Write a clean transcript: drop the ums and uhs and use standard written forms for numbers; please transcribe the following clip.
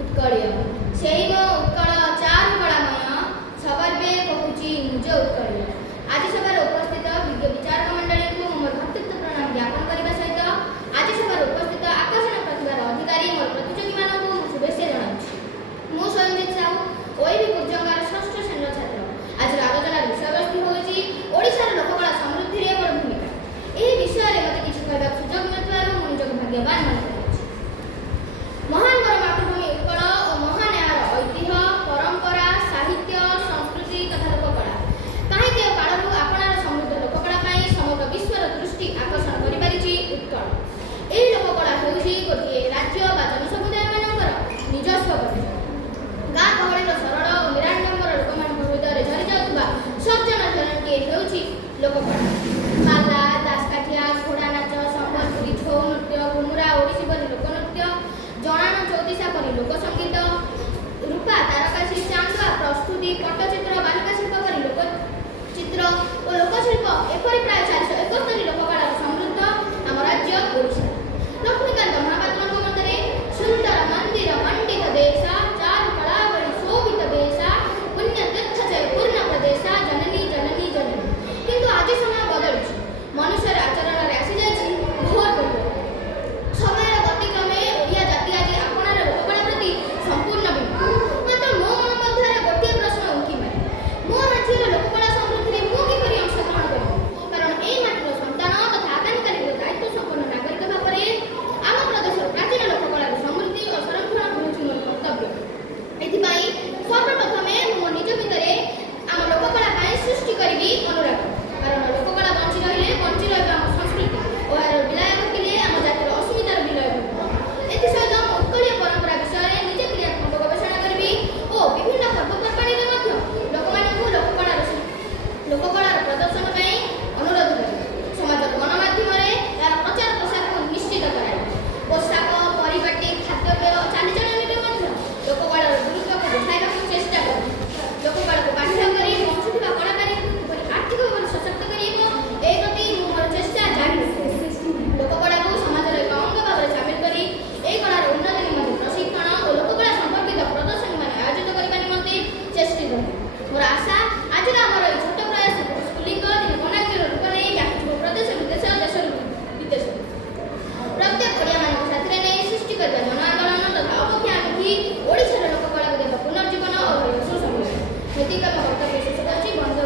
उत्कळीय सेई मो उत्कळ चारु कलामय सगर्वे कहूची निज उत्कळीय। आज सभार उपस्थित विज्ञ विचारक मंडली को मोर भक्तित्व प्रणाम ज्ञापन करने सहित आज सभार उपस्थित आकर्षण प्रतिभार अधिकारी मोर प्रतियोगी मानक शुभेच्छा जनाऊँ। मु स्वयंजीत साहू ओईवी कुर्जंगार षष्ठ श्रेणी छात्र। आज आलोचनार विषयवस्तु होची ओडिशार लोककला समृद्धि रे मोर भूमिका। एही विषय रे मते किछि कहबाक सुजोग मिलुथिबारु मु निजक भाग्यवान माने करछि। महान मोर मातृभूमि उत्कल और महान यार ऐतिह्य परंपरा साहित्य संस्कृति तथा लोककला काहेकि कालरू आपणार समृद्ध लोककला पाई समग्र विश्वर दृष्टि आकर्षण करि पारिछि उत्कल। एही लोककला हेउछि गोटिए राज्य बा जनसमुदाय मानकर निजस्व परिचय। गाँ गहळीर सरल और निराडम्बर लोकमानक हृदय झरी जाउथुबा सज्जन जनटीए हेउछि लोककला। पाला दासकाठिया घोड़ा नाच संबलपुरी छौ नृत्य घुमुरा ओडिसी परि लोकनृत्य जणाण चौदिशा परि लोकसंगीत रूपा तारकाशी चांदुआ प्रस्तुति पट्टचित्र बालिका शिल्प परि लोकचित्र और लोकशिल्प एपरि प्राय 471 लोककला समृद्ध आम राज्य ओडिशा। लक्ष्मीकांत महापात्रଙ୍କ ମଧ୍ୟରେ सुंदर मंदिर मंडित देश चारु कलावली शोभित देश पुण्य तीर्थ जय पूर्ण प्रदेश जननी जननी जननी। किंतु आज समय बदलुଛି मनुष्यर आचरण रे आसी जायछि घोर परिवर्तन। समय गतिक्रमे ओडिया जाति आज आपणार लोककला प्रति संपूर्ण विमुख। मात्र मो मन मध्यरे गोटिए प्रश्न उंकी मारे मो राज्यर लोककला समृद्धि रे मु किपरि अंशग्रहण करिबि। कारण एई माटीर संतान तथा आगामी कालीन दायित्व संपन्न नागरिक भाବରେ आम प्रदेशर प्राचीन लोककलार समृद्धि और संरक्षण होउछि मोर कर्तव्य। एथिपाई सर्वप्रथमे मो निज भितरे आम लोककला पाई सृष्टि करिबि अनुराग। कारण लोककला बंची रहिबा आम संस्कृति और यार विलय घटिले आम जातिर अस्मितार विलय घटिब। एथिसहित उत्कलीय परंपरा विषय निजे क्रियात्मक गवेषणा करिबि और विभिन्न पर्वपर्वाणी रे मध्य लोकमानकु लोककलार प्रदर्शन पाई अनुरोध करिबि। समाज गणमाध्यम रे यार प्रचार प्रसार को निश्चित कराइबि। पोशाक परिपाटी खाद्यपेय चालीचलन रे मध्य लोककलार गुरुत्व को देखाइबाक चेष्टा करिबि। लोककला को पाठ्य करी बंचुथिबा कलाकारी किपरि आर्थिक भाव सशक्त करिबो ए प्रति मोर चेष्टा जारी रखिबि। लोककला को समाजर एक अंग भाव शामिल करी ए कलार उन्नति निमंते प्रशिक्षण और लोककला संपर्कित प्रदर्शनी मान आयोजित करबा निमंते चेष्टित रहिबि। मोर आशा आज हमर ए छोट प्रयास स्कूलिंग दिन बनाकर रूप नै व्यापित प्रदेश विदेश देश विदेश प्रत्येक ओडिया मानक साथरे नै सृष्टि करबा जन आंदोलन तथा अभियानमुखी ओडिशार लोककला को देबा पुनर्जीवन और सुसंगठन। हेतिका कर्तव्य शेष करछि बंद।